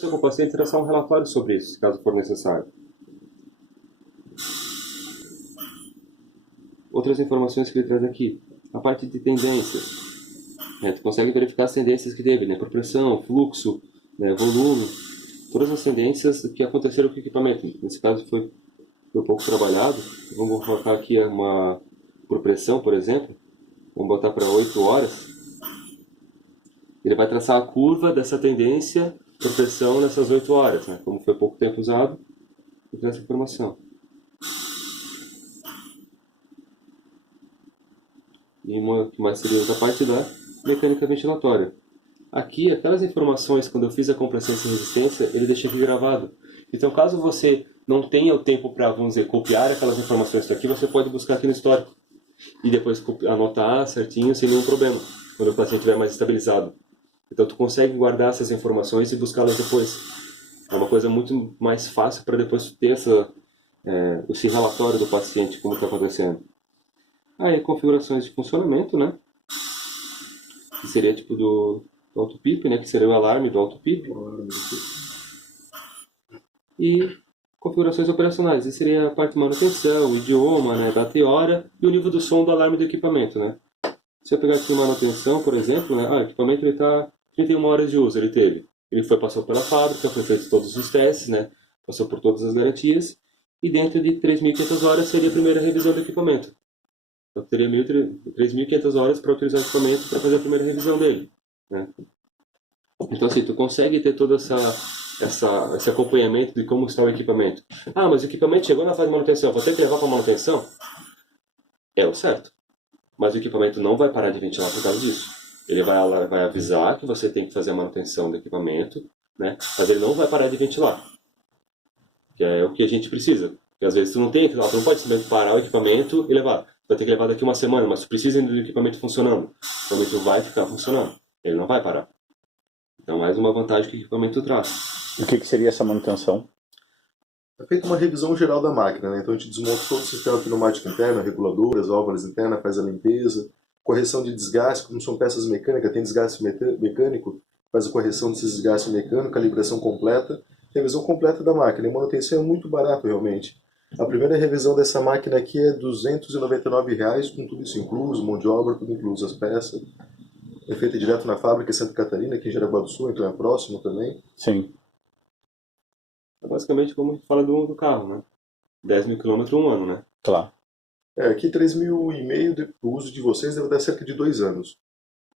Com o paciente, traçar um relatório sobre isso, caso for necessário. Outras informações que ele traz aqui. A parte de tendências. Tu consegue verificar as tendências que teve, né? Por pressão, fluxo, né? Volume. Todas as tendências que aconteceram com o equipamento. Nesse caso foi um pouco trabalhado. Vamos colocar aqui uma por pressão, por exemplo. Vamos botar para 8 horas. Ele vai traçar a curva dessa tendência por pressão nessas 8 horas, né? Como foi pouco tempo usado, ele traz essa informação. E uma que mais seria outra parte da mecânica ventilatória. Aqui, aquelas informações, quando eu fiz a compressão sem resistência, ele deixa aqui gravado. Então, caso você não tenha o tempo para, vamos dizer, copiar aquelas informações aqui, você pode buscar aqui no histórico. E depois anotar certinho, sem nenhum problema, quando o paciente estiver mais estabilizado. Então, tu consegue guardar essas informações e buscá-las depois. É uma coisa muito mais fácil para depois ter esse relatório do paciente, como está acontecendo. Aí, configurações de funcionamento, né? Que seria tipo do auto-PIP, né? Que seria o alarme do auto-PIP. E configurações operacionais. Isso seria a parte de manutenção, o idioma, né? Data e hora e o nível do som do alarme do equipamento, né? Se eu pegar aqui manutenção, por exemplo, né? O equipamento está 31 horas de uso, ele teve. Ele passou pela fábrica, foi feito todos os testes, né? Passou por todas as garantias. E dentro de 3.500 horas seria a primeira revisão do equipamento. Então teria 3.500 horas para utilizar o equipamento para fazer a primeira revisão dele, né? Então assim, tu consegue ter todo esse acompanhamento de como está o equipamento. Mas o equipamento chegou na fase de manutenção, vou ter que levar para manutenção? É o certo. Mas o equipamento não vai parar de ventilar por causa disso. Ele vai avisar que você tem que fazer a manutenção do equipamento, né? Mas ele não vai parar de ventilar. Que é o que a gente precisa. Porque às vezes tu não pode simplesmente parar o equipamento e levar. Vai ter que levar daqui uma semana, mas tu precisa do equipamento funcionando. O equipamento vai ficar funcionando. Ele não vai parar. Então, mais uma vantagem que o equipamento traz. O que seria essa manutenção? É feita uma revisão geral da máquina, né? Então a gente desmonta todo o sistema pneumático interno, reguladoras, válvulas internas, faz a limpeza, correção de desgaste, como são peças mecânicas, tem desgaste mecânico, faz a correção desses desgastes mecânicos, calibração completa, revisão completa da máquina. E manutenção é muito barato, realmente. A primeira revisão dessa máquina aqui é R$ 299, com tudo isso incluso, mão de obra, tudo incluso, as peças. É feita direto na fábrica em Santa Catarina, aqui em Jaraguá do Sul, então é próximo também. Sim. É basicamente como a gente fala do carro, né? 10.000 km, um ano, né? Claro. Aqui 3.500 o uso de vocês deve dar cerca de 2 anos.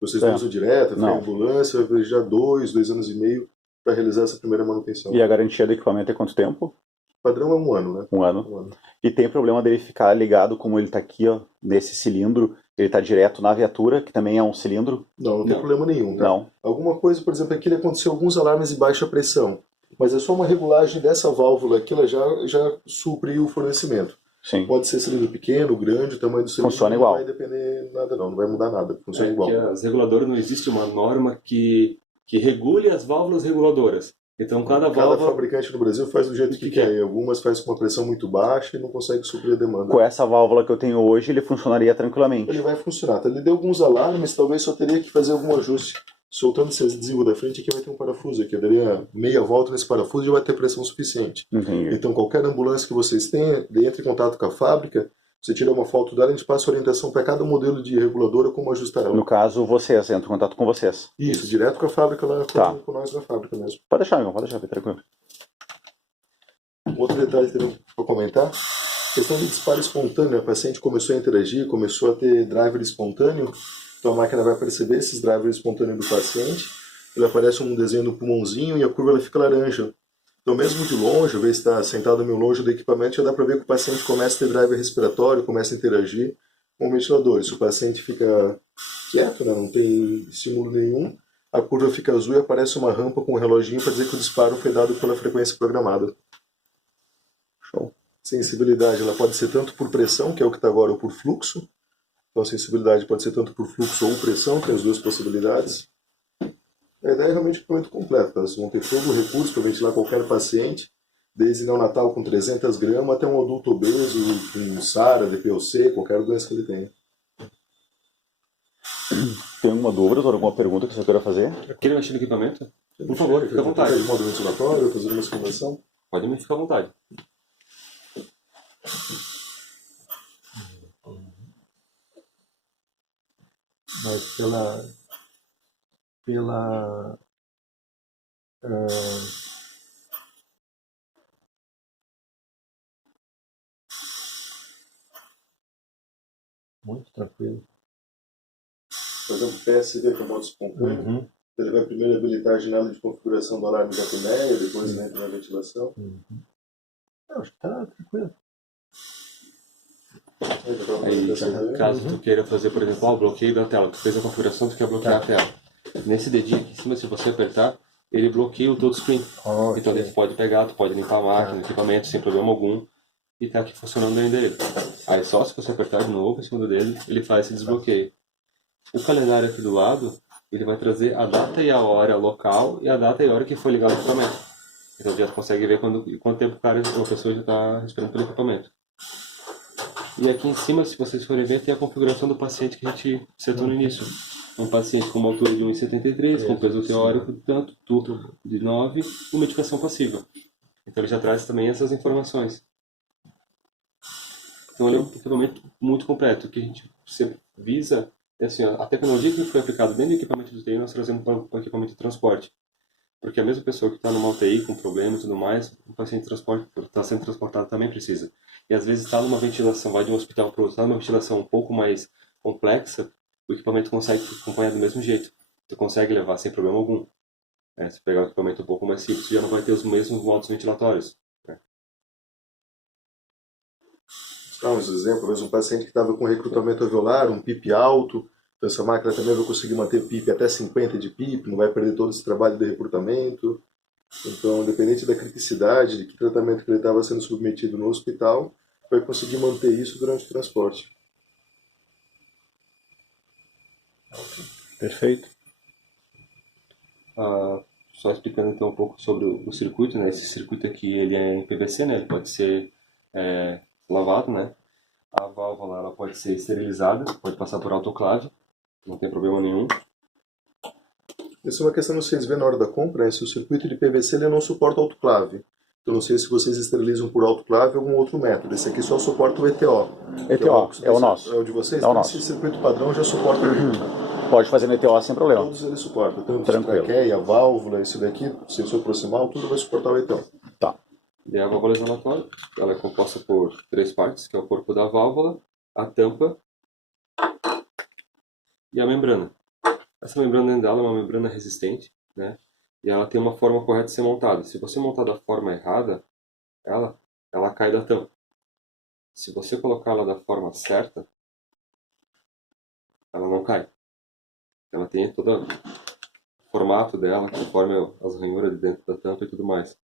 Vocês não usam direto, tem ambulância, vai já 2 anos e meio para realizar essa primeira manutenção. E a garantia do equipamento é quanto tempo? O padrão é 1 ano, né? Um ano. E tem problema dele ficar ligado, como ele está aqui, ó, nesse cilindro, ele está direto na viatura, que também é um cilindro? Não tem problema nenhum, tá? Não. Alguma coisa, por exemplo, aqui aconteceu alguns alarmes de baixa pressão, mas é só uma regulagem dessa válvula aqui, ela já supre o fornecimento. Sim. Pode ser cilindro pequeno, grande, o tamanho do cilindro. Funciona igual. Não vai depender nada não vai mudar nada, funciona igual. Porque as reguladoras não existe uma norma que regule as válvulas reguladoras. Então cada fabricante no Brasil faz do jeito que quer. Algumas faz com uma pressão muito baixa e não consegue suprir a demanda. Com essa válvula que eu tenho hoje, ele funcionaria tranquilamente. Ele vai funcionar. Ele deu alguns alarmes, talvez só teria que fazer algum ajuste. Soltando esse adesivo da frente, aqui vai ter um parafuso. Aqui eu daria meia volta nesse parafuso e já vai ter pressão suficiente. Entendi. Então qualquer ambulância que vocês tenham, entre em contato com a fábrica, você tira uma foto dela e a gente passa orientação para cada modelo de reguladora como ajustar ela. No caso, vocês, entro em contato com vocês. Isso, direto com a fábrica lá, com nós na fábrica mesmo. Pode deixar, irmão, pode deixar, fica tranquilo. Outro detalhe para comentar, questão de disparo espontâneo. A paciente começou a interagir, começou a ter driver espontâneo, então a máquina vai perceber esses drivers espontâneos do paciente, ele aparece um desenho no pulmãozinho e a curva ela fica laranja. Então mesmo de longe, às vezes está sentado meio longe do equipamento, já dá para ver que o paciente começa a ter driver respiratório, começa a interagir com o ventilador. Se o paciente fica quieto, né, não tem estímulo nenhum, a curva fica azul e aparece uma rampa com um reloginho para dizer que o disparo foi dado pela frequência programada. Show. Sensibilidade, ela pode ser tanto por pressão, que é o que está agora, ou por fluxo. Então a sensibilidade pode ser tanto por fluxo ou pressão, tem as duas possibilidades. A ideia é realmente um equipamento completo, tá? Vocês vão ter todo o recurso para ventilar qualquer paciente, desde neonatal com 300 gramas até um adulto obeso, com SARA, DPOC, qualquer doença que ele tenha. Tem alguma dúvida ou alguma pergunta que você queira fazer? Queria mexer no equipamento? Por favor, fica à vontade. Fazer modo ventilatório, fazer uma simulação. Pode me ficar à vontade. Mas pela muito tranquilo. Por exemplo, PSV, que é o modo espontâneo, ele vai primeiro habilitar a janela de configuração do alarme de apneia, depois entra na ventilação. Eu acho que tá tranquilo. Aí, caso tu queira fazer, por exemplo, o bloqueio da tela, tu fez a configuração, tu quer bloquear a tela. Nesse dedinho aqui em cima, se você apertar, ele bloqueia o touchscreen. Então tu pode pegar, tu pode limpar a máquina, o equipamento sem problema algum, e tá aqui funcionando ainda ele. Aí só se você apertar de novo em cima dele, ele faz esse desbloqueio. O calendário aqui do lado, ele vai trazer a data e a hora local e a data e a hora que foi ligado o equipamento. Então já consegue ver quanto tempo a pessoa já está esperando pelo equipamento. E aqui em cima, se vocês forem ver, tem a configuração do paciente que a gente setou no início. Um paciente com uma altura de 1,73, com peso teórico de tanto, tudo de 9, com medicação passiva. Então ele já traz também essas informações. Então ele é um equipamento muito completo, que a gente sempre visa, assim, a tecnologia que foi aplicada dentro do equipamento de UTI, nós trazemos para o equipamento de transporte. Porque a mesma pessoa que está numa UTI com problema e tudo mais, o paciente está sendo transportado também precisa. E às vezes está numa ventilação, vai de um hospital para outro, está numa ventilação um pouco mais complexa, o equipamento consegue acompanhar do mesmo jeito. Você consegue levar sem problema algum. Se pegar o equipamento um pouco mais simples, já não vai ter os mesmos modos ventilatórios. Um exemplo, um paciente que estava com recrutamento alveolar, um PIP alto, então essa máquina também vai conseguir manter PIP até 50 de PIP, não vai perder todo esse trabalho de recrutamento. Então, independente da criticidade, de que tratamento que ele estava sendo submetido no hospital, vai conseguir manter isso durante o transporte. Perfeito. Só explicando então um pouco sobre o circuito, né? Esse circuito aqui ele é em PVC, né? Ele pode ser lavado, né? A válvula ela pode ser esterilizada, pode passar por autoclave, não tem problema nenhum. Essa é uma questão que vocês vêem na hora da compra, né? Se o circuito de PVC ele não suporta autoclave. Eu não sei se vocês esterilizam por autoclave ou algum outro método. Esse aqui só suporta o ETO. ETO, é o nosso. É o de vocês? É o nosso. Esse circuito padrão já suporta Pode fazer no ETO sem problema. todos eles suportam. Tanto Tranquilo. a traqueia, a válvula, esse daqui, sensor proximal, tudo vai suportar o ETO. Tá. E a válvula isolatória, ela é composta por 3 partes, que é o corpo da válvula, a tampa e a membrana. Essa membrana dentro dela é uma membrana resistente, né? E ela tem uma forma correta de ser montada. Se você montar da forma errada, ela cai da tampa. Se você colocar ela da forma certa, ela não cai. Ela tem todo o formato dela, conforme as ranhuras de dentro da tampa e tudo mais.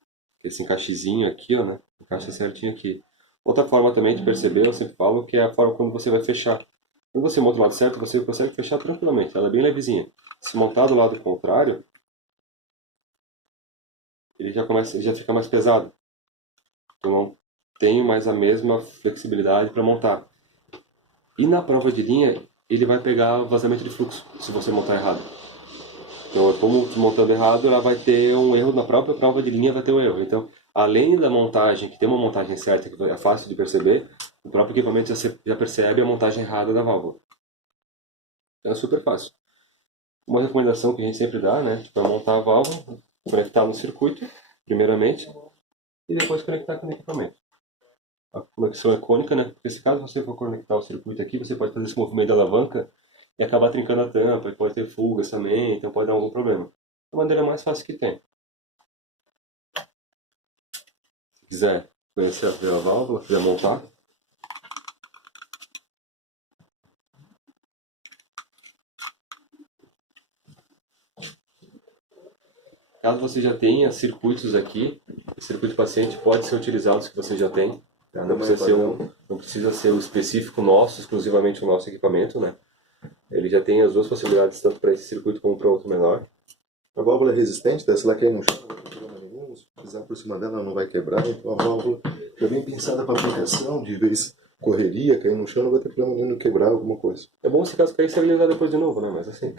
Esse encaixezinho aqui, ó, né? Encaixa certinho aqui. Outra forma também de perceber, eu sempre falo, que é a forma quando você vai fechar. Quando você monta do lado certo, você consegue fechar tranquilamente. Ela é bem levezinha. Se montar do lado contrário, ele já fica mais pesado. Eu não tenho mais a mesma flexibilidade para montar. E na prova de linha, ele vai pegar vazamento de fluxo, se você montar errado. Então, como montando errado, ela vai ter um erro na própria prova de linha, vai ter um erro. Então, além da montagem, que tem uma montagem certa, que é fácil de perceber, o próprio equipamento já percebe a montagem errada da válvula. Então, é super fácil. Uma recomendação que a gente sempre dá, né, tipo, é montar a válvula, conectar no circuito, primeiramente, e depois conectar com o equipamento. A conexão é cônica, né, porque se caso você for conectar o circuito aqui, você pode fazer esse movimento de alavanca e acabar trincando a tampa, e pode ter fugas também, então pode dar algum problema. É a maneira mais fácil que tem. Se quiser conhecer a válvula, quiser montar, caso você já tenha circuitos aqui, o circuito paciente pode ser utilizado os que você já tem. Tá? Não precisa ser o específico nosso, exclusivamente o nosso equipamento, né? Ele já tem as duas possibilidades, tanto para esse circuito como para outro menor. A válvula é resistente, se ela cair no chão, não vai ter problema nenhum. Se pisar por cima dela, ela não vai quebrar. Então a válvula é bem pensada para aplicação, de vez correria, cair no chão, não vai ter problema nenhum de quebrar alguma coisa. É bom se caso cair, esterilizar depois de novo, né? Mas assim...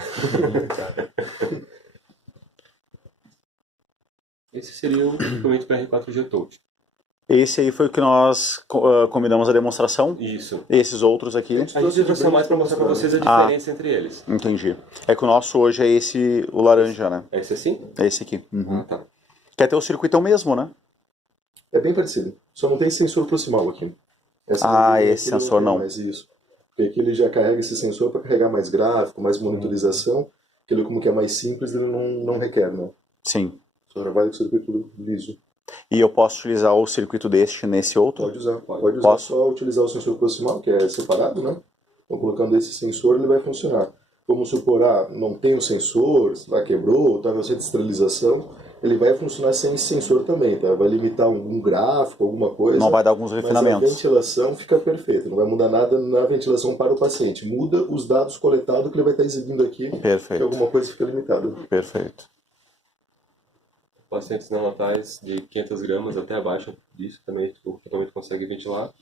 Esse seria o equipamento PR4G Touch. Esse aí foi o que nós combinamos a demonstração. Isso. Esses outros aqui. A gente trouxe mais para mostrar para vocês a diferença entre eles. Entendi. É que o nosso hoje é esse, o laranja, né? É esse assim? É esse aqui. Uhum. Ah, tá. Quer ter o circuitão mesmo, né? É bem parecido. Só não tem sensor proximal aqui. Esse sensor não. Mais isso. Porque aqui ele já carrega esse sensor para carregar mais gráfico, mais monitorização. Aquele como que é mais simples, ele não requer, né? Sim. Só trabalha com circuito liso. E eu posso utilizar o circuito deste nesse outro? Pode usar. Pode usar. Só utilizar o sensor proximal, que é separado, né? Então, colocando esse sensor, ele vai funcionar. Vamos supor, não tem o sensor, quebrou, vai ser de esterilização, ele vai funcionar sem esse sensor também, tá? Vai limitar algum gráfico, alguma coisa. Não vai dar alguns refinamentos. Mas a ventilação fica perfeita, não vai mudar nada na ventilação para o paciente. Muda os dados coletados que ele vai estar exibindo aqui, Perfeito. que alguma coisa fica limitada. Perfeito. Pacientes neonatais de 500 gramas até abaixo disso também o equipamento consegue ventilar.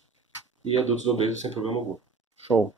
E adultos obesos sem problema algum. Show.